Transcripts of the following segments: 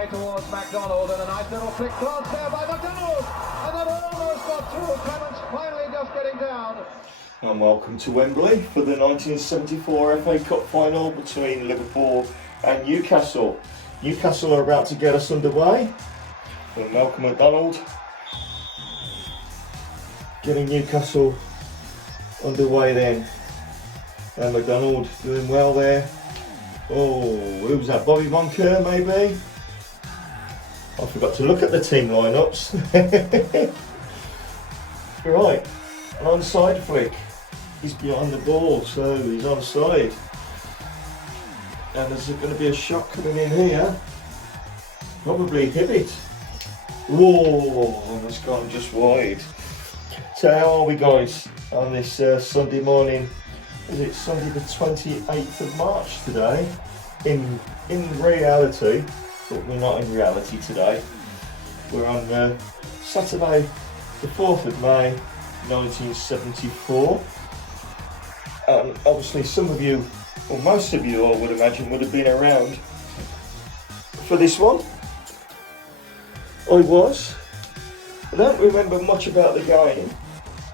away towards McDonald, and a nice little flick cross there by McDonald, and that almost got through. Clements finally just getting down. And welcome to Wembley for the 1974 FA Cup final between Liverpool and Newcastle. Newcastle are about to get us underway. And Malcolm McDonald getting Newcastle underway then. And McDonald doing well there. Oh, who was that? Bobby Moncur maybe? I forgot to look at the team lineups. Right, an onside flick. He's behind the ball, so he's onside. And there's going to be a shot coming in here. Probably Hibbett. Whoa, and it's gone just wide. So how are we, guys, on this Sunday morning? Is it Sunday the 28th of March today? In reality, but we're not in reality today. We're on Saturday the 4th of May 1974. Obviously some of you, or most of you I would imagine, would have been around for this one. I was. I don't remember much about the game,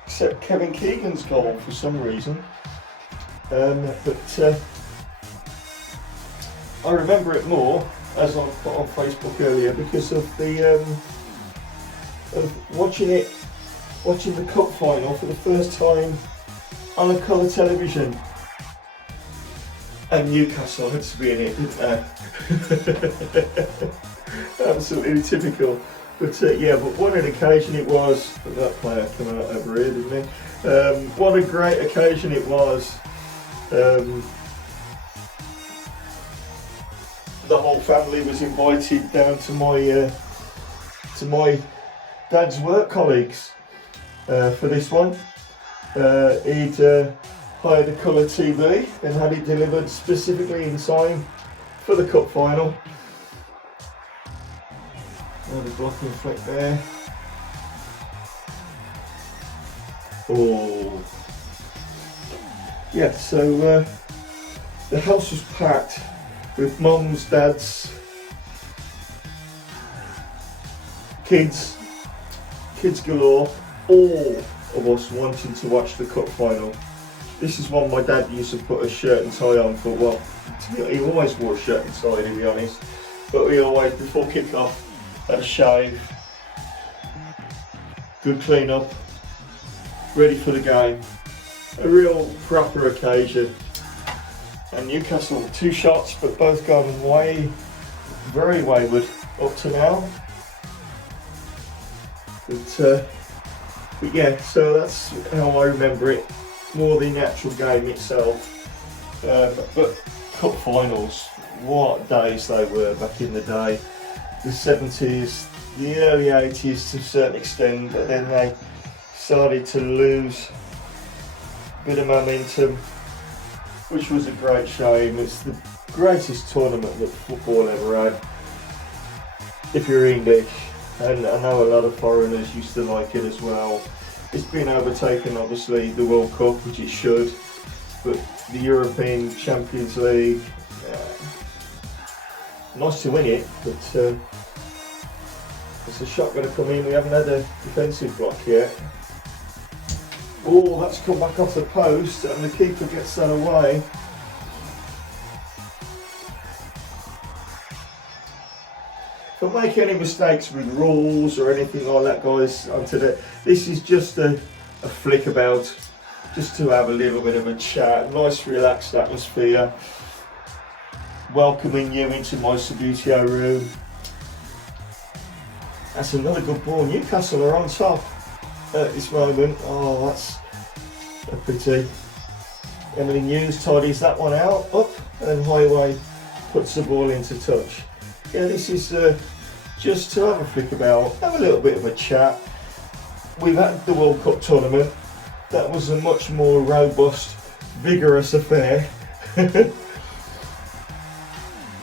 except Kevin Keegan's goal for some reason. But I remember it more, as I put on Facebook earlier, because of the of watching the cup final for the first time on a colour television. And Newcastle had to be in it, didn't they? Absolutely typical. But yeah, but what an occasion it was. That player coming out over here, didn't he? What a great occasion it was. The whole family was invited down to my dad's work colleagues for this one. He'd hired a colour TV and had it delivered specifically in time for the cup final. Another blocking flick there. Oh. Yeah, so the house was packed with mums, dads, kids galore, all of us wanting to watch the cup final. This is one my dad used to put a shirt and tie on for, well, he always wore a shirt and tie, to be honest, but we always, before kick-off, had a shave, good clean up, ready for the game. A real proper occasion. And Newcastle, 2 shots, but both gone very wayward up to now. But yeah, so that's how I remember it, more the actual game itself. But cup finals, what days they were back in the day. The 70s, the early 80s to a certain extent, but then they started to lose a bit of momentum, which was a great shame. It's the greatest tournament that football ever had, if you're English, and I know a lot of foreigners used to like it as well. It's been overtaken, obviously, the World Cup, which it should, but the European Champions League, nice to win it, but there's a shot going to come in. We haven't had a defensive block yet. Oh, that's come back off the post, and the keeper gets that away. If I make any mistakes with rules or anything like that, guys, this is just a flick about, just to have a little bit of a chat, nice relaxed atmosphere, welcoming you into my Subbuteo room. That's another good ball. Newcastle are on top at this moment. Oh, that's a pity. Emily News tidies that one out, up, and Highway puts the ball into touch. Yeah, this is just to have a flick about, have a little bit of a chat. We've had the World Cup tournament. That was a much more robust, vigorous affair.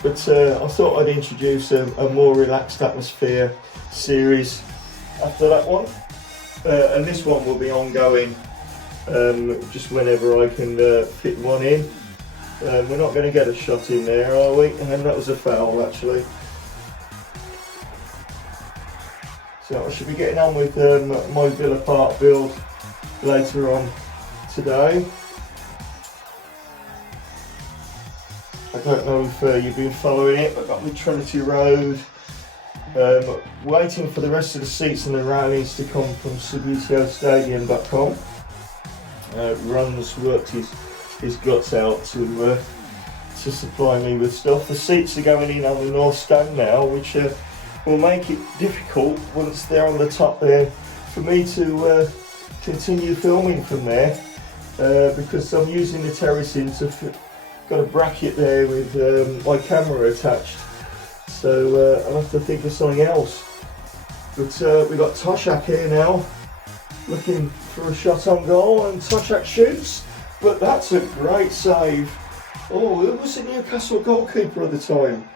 But I thought I'd introduce a more relaxed atmosphere series after that one. And this one will be ongoing, just whenever I can fit one in. We're not going to get a shot in there, are we? And that was a foul, actually. So I should be getting on with my Villa Park build later on today. I don't know if you've been following it, but I've got my Trinity Road. Waiting for the rest of the seats and the railings to come from SubutioStadium.com. Ron's worked his guts out to supply me with stuff. The seats are going in on the north stand now, which will make it difficult once they're on the top there for me to continue filming from there, because I'm using the terracing to got a bracket there with my camera attached, so I'll have to think of something else. But we've got Toshak here now looking for a shot on goal, and Toshak shoots, but that's a great save. Oh, who was the Newcastle goalkeeper at the time?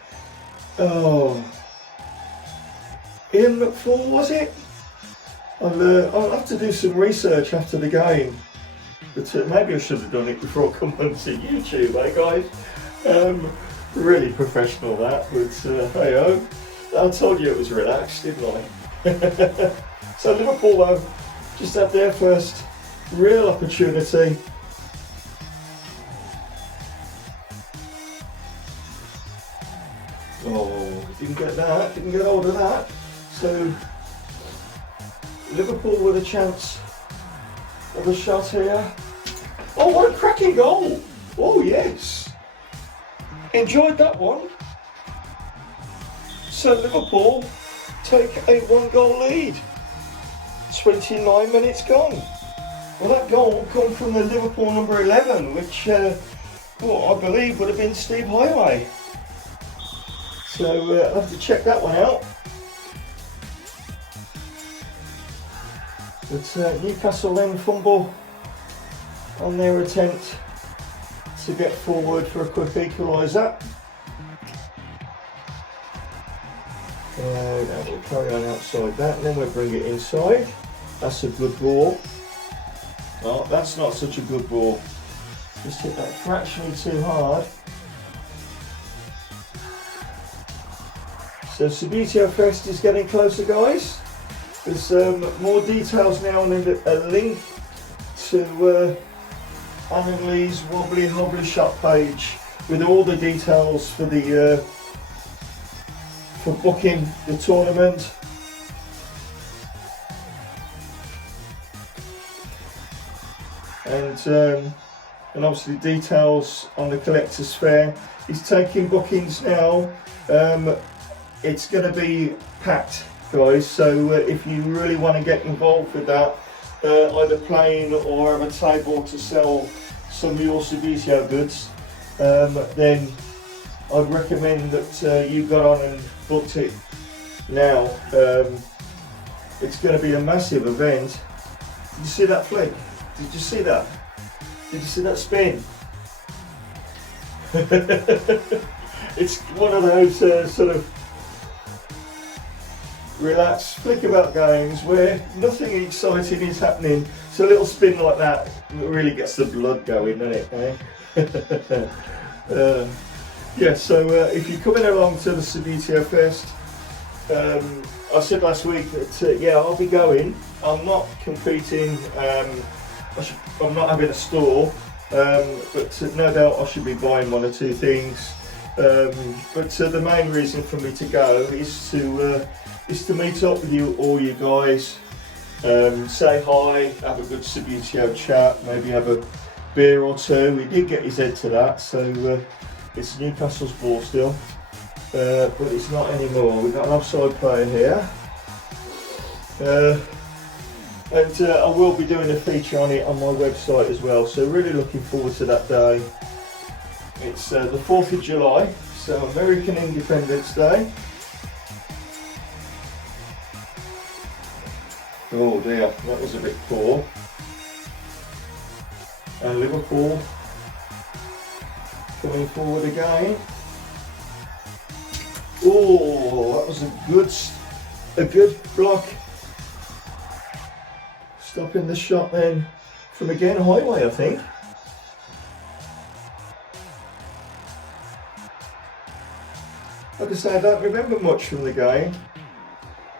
Oh, Ian McFall, was it? I'll have to do some research after the game, but maybe I should have done it before I come onto YouTube, eh guys? Really professional that, but hey-ho. I told you it was relaxed, didn't I? So Liverpool though, just had their first real opportunity. Oh, didn't get that, didn't get hold of that. So Liverpool with a chance of a shot here. Oh, what a cracking goal! Oh yes, enjoyed that one. So Liverpool take a 1-goal lead. 29 minutes gone. Well, that goal come from the Liverpool number 11, which well, I believe would have been Steve Highway. So I'll have to check that one out. But Newcastle then fumble on their attempt to get forward for a quick equaliser. Now we'll carry on outside that, and then we'll bring it inside. That's a good ball. Oh, that's not such a good ball. Just hit that fractionally too hard. So Subutio Fest is getting closer, guys. There's more details now, and a link to Alan Lee's Wobbly Hobbly Shop page with all the details for the for booking the tournament. And obviously details on the collector's fair. He's taking bookings now. It's going to be packed, guys, so if you really want to get involved with that, either playing or have a table to sell some of your Subutio goods, then I'd recommend that you got on and booked it now. It's going to be a massive event. Did you see that flick? Did you see that? Did you see that spin? It's one of those sort of relaxed, flick about games where nothing exciting is happening. So a little spin like that really gets the blood going, doesn't it? Eh? Yeah, so if you're coming along to the Subutio Fest, I said last week that yeah, I'll be going. I'm not competing. I'm not having a store, but no doubt I should be buying one or two things. But the main reason for me to go is to meet up with you, all you guys, say hi, have a good Subutio chat, maybe have a beer or two. We did get his head to that, so it's Newcastle's ball still, but it's not anymore. We've got an offside player here. And I will be doing a feature on it on my website as well, so really looking forward to that day. It's the 4th of July, so American Independence Day. Oh dear, that was a bit poor. And Liverpool coming forward again. Oh, that was a good block. Stopping the shot then from again Highway, I think. Like I say, I don't remember much from the game.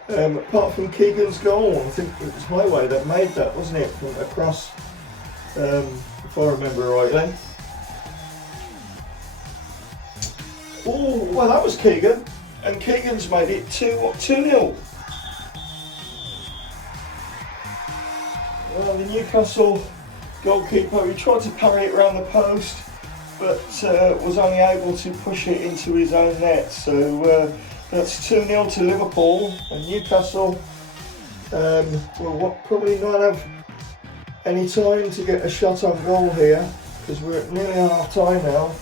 Apart from Keegan's goal, I think it was Highway that made that, wasn't it? From across, if I remember rightly. Oh, well that was Keegan. And Keegan's made it 2-0. Well, the Newcastle goalkeeper, he tried to parry it around the post, but was only able to push it into his own net. So that's 2-0 to Liverpool, and Newcastle will probably not have any time to get a shot on goal here, because we're at nearly half time now.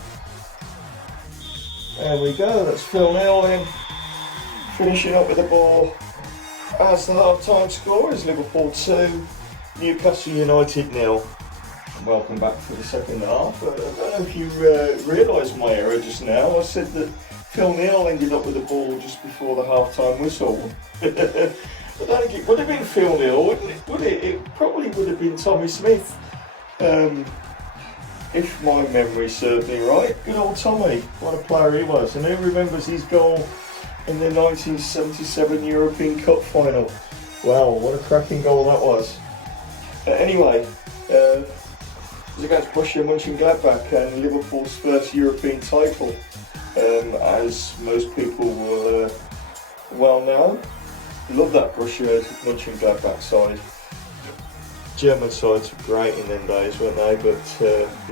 There we go, that's Phil Neal in, finishing up with the ball as the half-time score is Liverpool 2, Newcastle United 0. Welcome back for the second half. I don't know if you realised my error just now. I said that Phil Neal ended up with the ball just before the half-time whistle. I don't think it would have been Phil Neal, wouldn't it? Would it? It probably would have been Tommy Smith. If my memory served me right. Good old Tommy, what a player he was. And who remembers his goal in the 1977 European Cup final? Wow, what a cracking goal that was. Anyway, it was against Borussia Mönchengladbach and Liverpool's first European title. As most people will well know. Love that Borussia Mönchengladbach side. German sides were great in them days, weren't they? But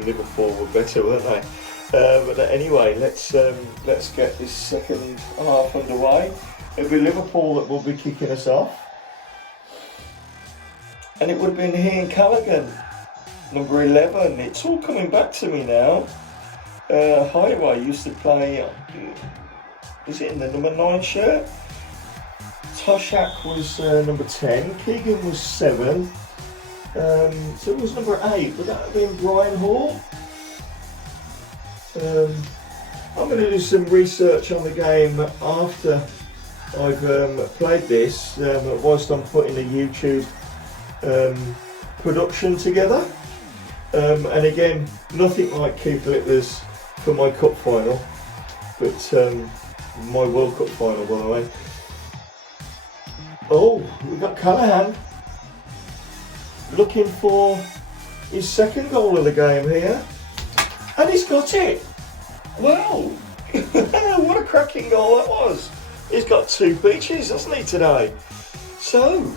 Liverpool were better, weren't they? But anyway, let's get this second half underway. It'll be Liverpool that will be kicking us off, and it would have been Ian Callaghan, number 11. It's all coming back to me now. Highway used to play. Was it in the number 9 shirt? Toshak was number 10. Keegan was 7. So it was number 8, would that have been Brian Hall? I'm going to do some research on the game after I've played this, whilst I'm putting a YouTube production together. And again, nothing like Keith Littler's for my cup final, but my World Cup final, by the way. Oh, we've got Callaghan looking for his second goal of the game here, and he's got it. Wow, what a cracking goal that was. He's got 2 peaches, hasn't he, today? So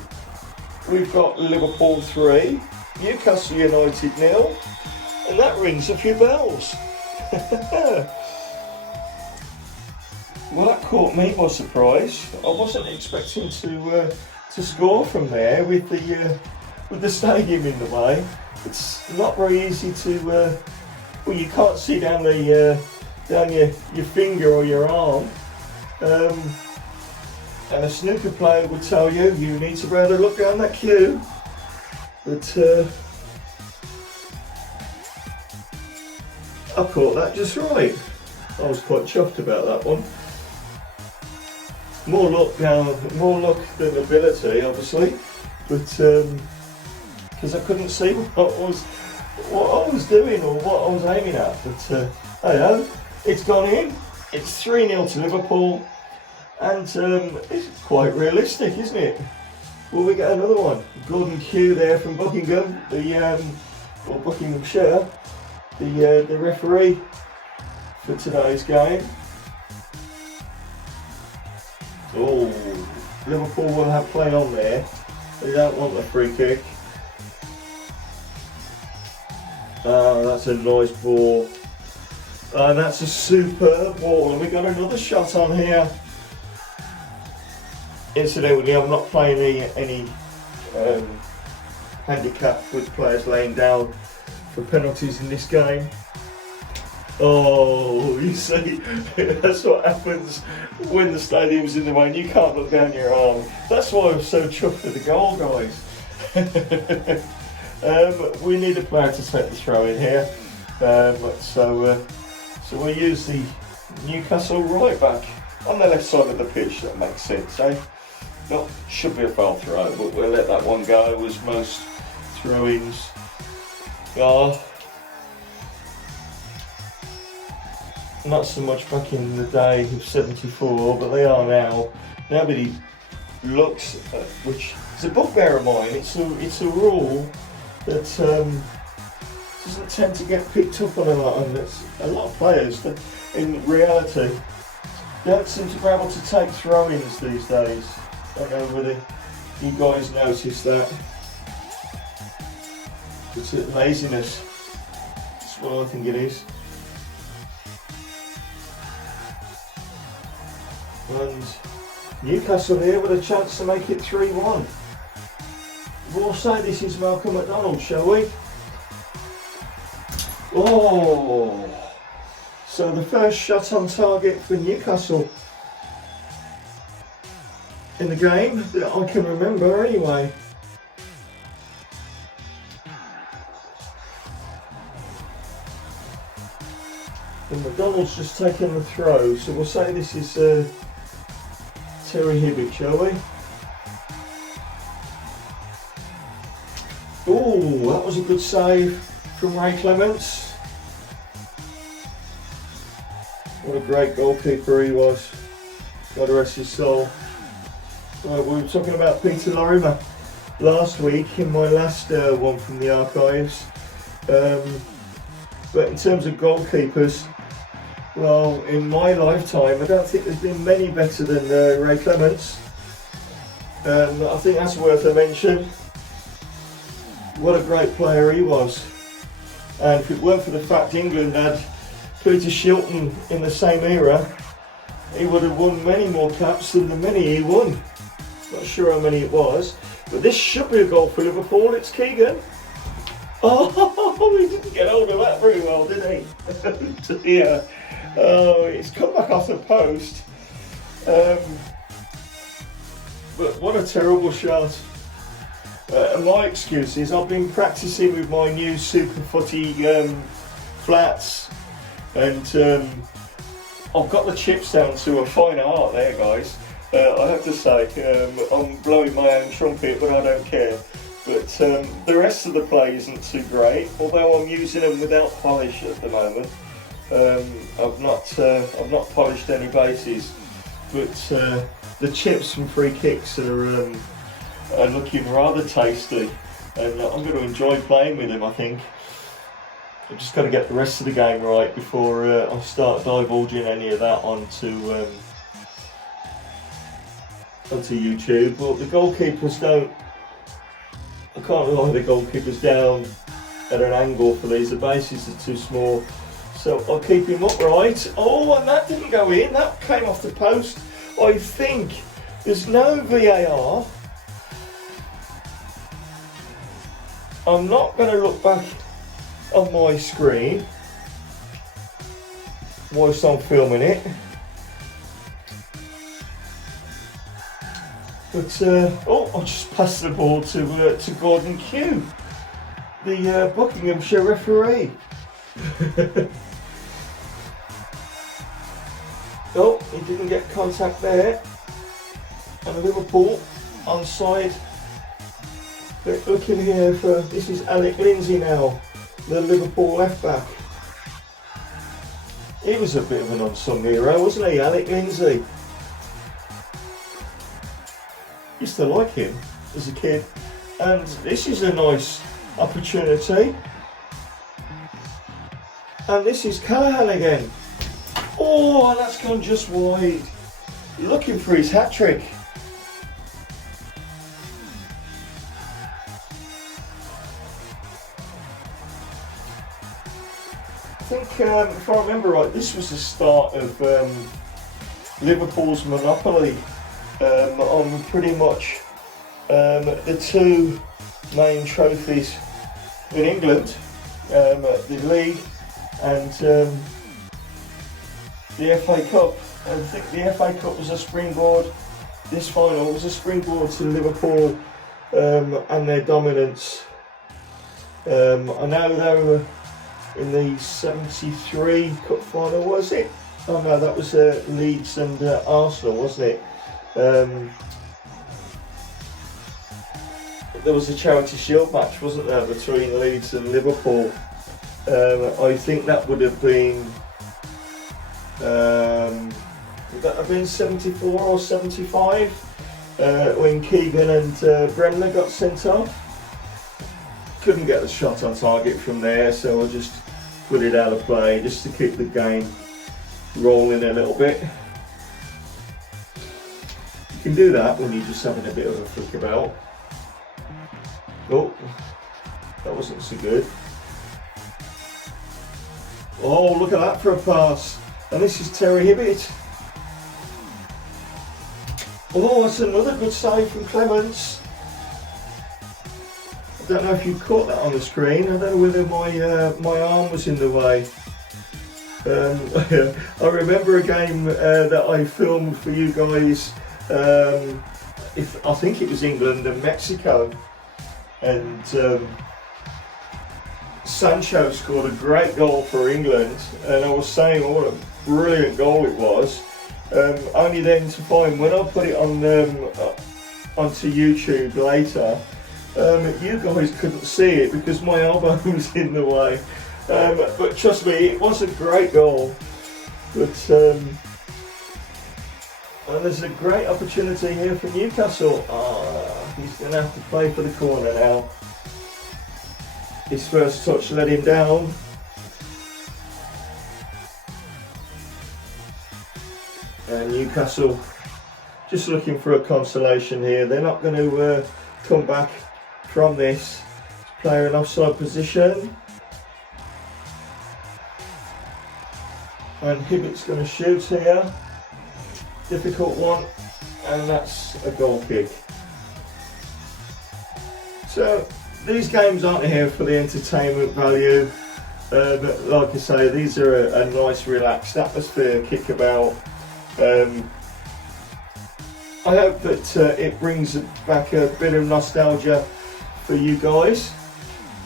we've got Liverpool 3, Newcastle United 0, and that rings a few bells. Well, that caught me by surprise. I wasn't expecting to score from there with the stadium in the way. It's not very easy to, well, you can't see down your finger or your arm. And a snooker player would tell you, you need to be able to look down that cue. But I caught that just right. I was quite chuffed about that one. More luck than ability, obviously, but because I couldn't see what I was doing or what I was aiming at. But hey ho, it's gone in. It's 3-0 to Liverpool, and it's quite realistic, isn't it? Will we get another one? Gordon Q there from Buckingham, or Buckinghamshire, the referee for today's game. Oh, Liverpool will have play on there. They don't want the free kick. Oh, that's a nice ball. And that's a superb ball. And we got another shot on here. Incidentally, I'm not playing any handicap with players laying down for penalties in this game. Oh, you see, that's what happens when the stadium's in the way and you can't look down your arm. That's why I'm so chuffed with the goal, guys. We need a player to set the throw in here. So we'll use the Newcastle right back on the left side of the pitch. That makes sense, eh? No, should be a foul throw, but we'll let that one go, as most throw-ins are. Not so much back in the day of '74, but they are now. Nobody looks, which is a bugbear of mine. It's a rule that doesn't tend to get picked up on a lot, and there's a lot of players that, in reality, don't seem to be able to take throw-ins these days. I don't know whether you guys notice that. It's laziness. That's what I think it is. And Newcastle here with a chance to make it 3-1. We'll say this is Malcolm McDonald, shall we? Oh! So the first shot on target for Newcastle in the game that I can remember anyway. And McDonald's just taken the throw, so we'll say this is Terry Hibbett, shall we? Oh, that was a good save from Ray Clements. What a great goalkeeper he was. God rest his soul. Right, we were talking about Peter Lorimer last week in my last one from the archives. But in terms of goalkeepers, well, in my lifetime, I don't think there's been many better than Ray Clements. I think that's worth a mention. What a great player he was. And if it weren't for the fact England had Peter Shilton in the same era, he would have won many more caps than the many he won. Not sure how many it was, but this should be a goal for Liverpool. It's Keegan. Oh, he didn't get hold of that very well, did he? Yeah. Oh, he's come back off the post. But what a terrible shot. My excuse is I've been practicing with my new Super Footy flats, and I've got the chips down to a fine art there, guys. I have to say, I'm blowing my own trumpet, but I don't care. But the rest of the play isn't too great, although I'm using them without polish at the moment. I've not polished any bases, but the chips from free kicks are looking rather tasty, and I'm going to enjoy playing with them. I think I've just got to get the rest of the game right before I start divulging any of that onto YouTube. But the goalkeepers don't. I can't rely the goalkeepers down at an angle for these. The bases are too small. So I'll keep him upright. Oh, and that didn't go in. That came off the post. I think there's no VAR. I'm not going to look back on my screen whilst I'm filming it. But I just passed the ball to Gordon Q, the Buckinghamshire referee. Oh, he didn't get contact there. And Liverpool onside. They're looking here for, this is Alec Lindsay now, the Liverpool left back. He was a bit of an unsung hero, wasn't he, Alec Lindsay? Used to like him as a kid. And this is a nice opportunity. And this is Callahan again. Oh, and that's gone just wide. Looking for his hat-trick. I think, if I remember right, this was the start of Liverpool's monopoly on pretty much the two main trophies in England, the league and the FA Cup. And I think the FA Cup was a springboard, this final was a springboard to Liverpool and their dominance. I know they were in the 73 Cup final, was it? Oh no, that was Leeds and Arsenal, wasn't it? There was a Charity Shield match, wasn't there, between Leeds and Liverpool. I think that would have been, would that have been 74 or 75? when Keegan and Brenner got sent off. Couldn't get the shot on target from there, so I just put it out of play just to keep the game rolling a little bit. You can do that when you're just having a bit of a flick about. Oh, that wasn't so good. Oh, look at that for a pass. And this is Terry Hibbett. Oh, that's another good save from Clements. I don't know if you caught that on the screen. I don't know whether my arm was in the way. I remember a game that I filmed for you guys. I think it was England and Mexico, and Sancho scored a great goal for England, and I was saying what a brilliant goal it was. Only then to find when I put it on onto YouTube later, you guys couldn't see it because my elbow was in the way. But trust me, it was a great goal. But and there's a great opportunity here for Newcastle. He's going to have to play for the corner now. His first touch let him down. And Newcastle just looking for a consolation here. They're not going to come back from this. Player in offside position. And Hibbett's going to shoot here. Difficult one. And that's a goal kick. So these games aren't here for the entertainment value. Like I say, these are a nice relaxed atmosphere, kickabout. I hope that it brings back a bit of nostalgia for you guys.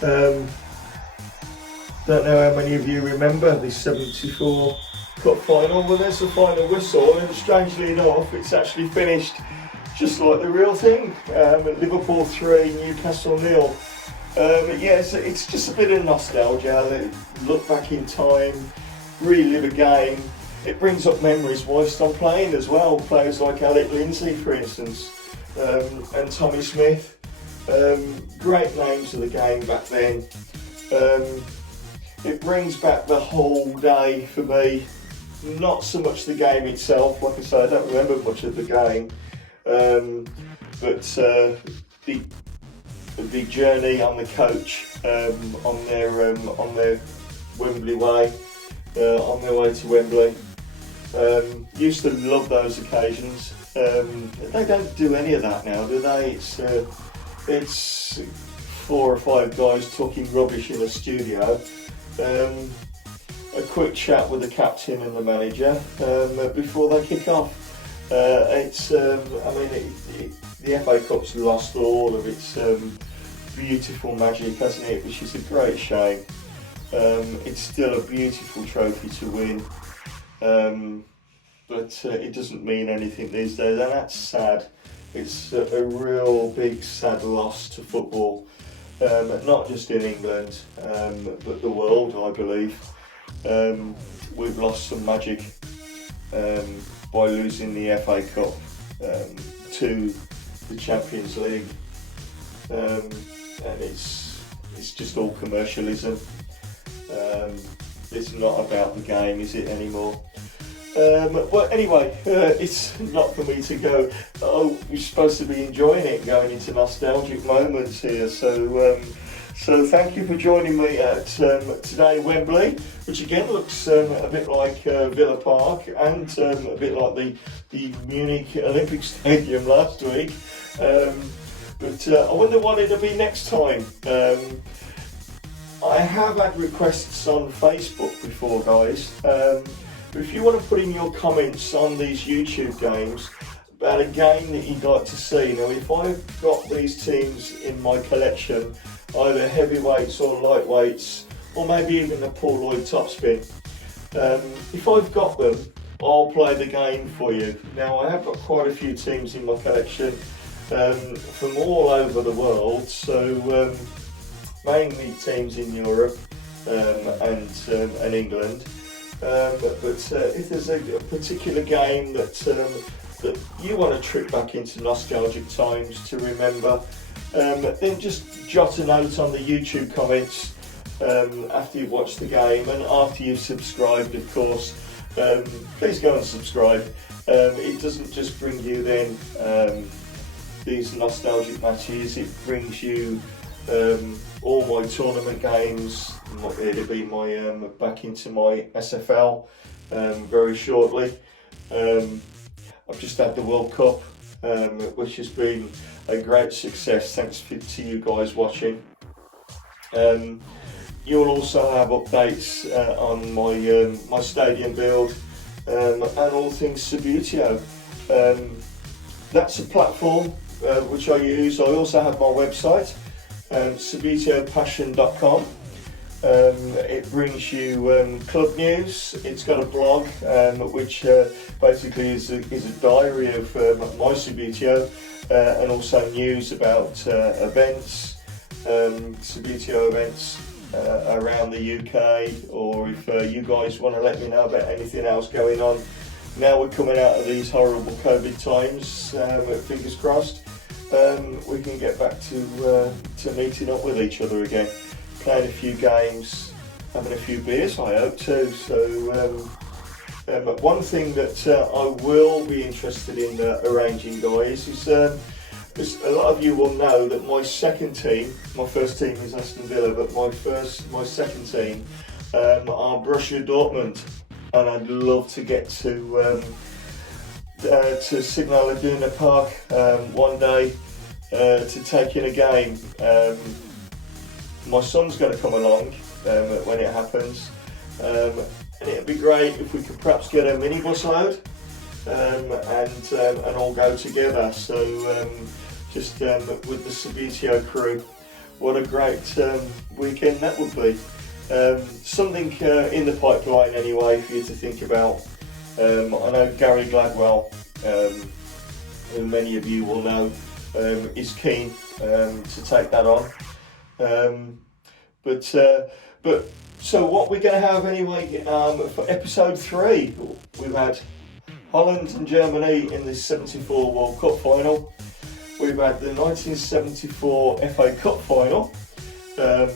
Don't know how many of you remember the 74 Cup final. Well, there's the final whistle, and strangely enough it's actually finished just like the real thing. Liverpool 3, Newcastle 0. Yes, it's just a bit of nostalgia. Look back in time, relive a game. It brings up memories whilst I'm playing as well. Players like Alec Lindsay, for instance, and Tommy Smith. Great names of the game back then. It brings back the whole day for me. Not so much the game itself. Like I say, I don't remember much of the game, but the journey on the coach on their Wembley way, on their way to Wembley. Used to love those occasions. They don't do any of that now, do they? It's 4 or 5 guys talking rubbish in a studio. A quick chat with the captain and the manager before they kick off. The FA Cup's lost all of its beautiful magic, hasn't it? Which is a great shame. It's still a beautiful trophy to win, but it doesn't mean anything these days, and that's sad. It's a real big sad loss to football, not just in England, but the world, I believe. We've lost some magic by losing the FA Cup to the Champions League, and it's just all commercialism. It's not about the game, is it, anymore? Well, anyway, it's not for me to go, oh, we're supposed to be enjoying it, going into nostalgic moments here. So thank you for joining me at today Wembley, which again looks a bit like Villa Park and a bit like the Munich Olympic Stadium last week. But I wonder what it'll be next time. I have had requests on Facebook before, guys. If you want to put in your comments on these YouTube games about a game that you'd like to see. Now, if I've got these teams in my collection, either heavyweights or lightweights, or maybe even the Paul Lloyd topspin, if I've got them, I'll play the game for you. Now, I have got quite a few teams in my collection from all over the world, so mainly teams in Europe and England. But if there's a particular game that that you want to trip back into nostalgic times to remember, then just jot a note on the YouTube comments after you've watched the game and after you've subscribed, of course. Please go and subscribe. It doesn't just bring you then these nostalgic matches, it brings you all my tournament games. It'll be my back into my SFL very shortly. I've just had the World Cup, which has been a great success thanks to you guys watching. You'll also have updates on my stadium build and all things Subbuteo. That's a platform which I use. I also have my website, SubbuteoPassion.com. It brings you club news. It's got a blog which basically is a diary of my Subbuteo, and also news about events, Subbuteo events around the UK, or if you guys want to let me know about anything else going on. Now we're coming out of these horrible COVID times, fingers crossed, we can get back to meeting up with each other again, playing a few games, having a few beers, I hope too. So one thing that I will be interested in arranging, guys, is a lot of you will know that my second team, my first team is Aston Villa, but my second team are Borussia Dortmund, and I'd love to get to Signal Iduna Park one day to take in a game. My son's going to come along when it happens, and it'd be great if we could perhaps get a minibus load and all go together. So just with the Subbuteo crew, what a great weekend that would be. Something in the pipeline anyway for you to think about. I know Gary Gladwell, who many of you will know, is keen to take that on. But so what we're going to have anyway for episode 3, we've had Holland and Germany in the 74 World Cup final. We've had the 1974 FA Cup final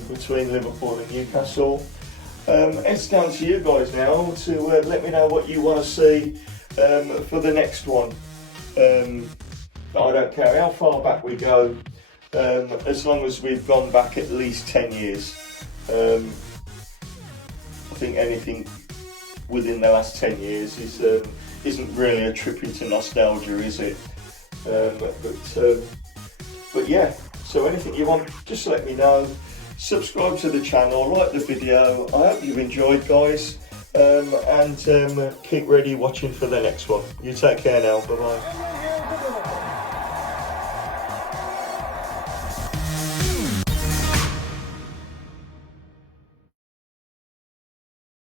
between Liverpool and Newcastle. It's down to you guys now to let me know what you want to see for the next one. I don't care how far back we go, as long as we've gone back at least 10 years. I think anything within the last 10 years isn't really a trip into nostalgia, is it? But yeah, so anything you want, just let me know. Subscribe to the channel, like the video. I hope you've enjoyed, guys, and keep ready watching for the next one. You take care now, bye bye.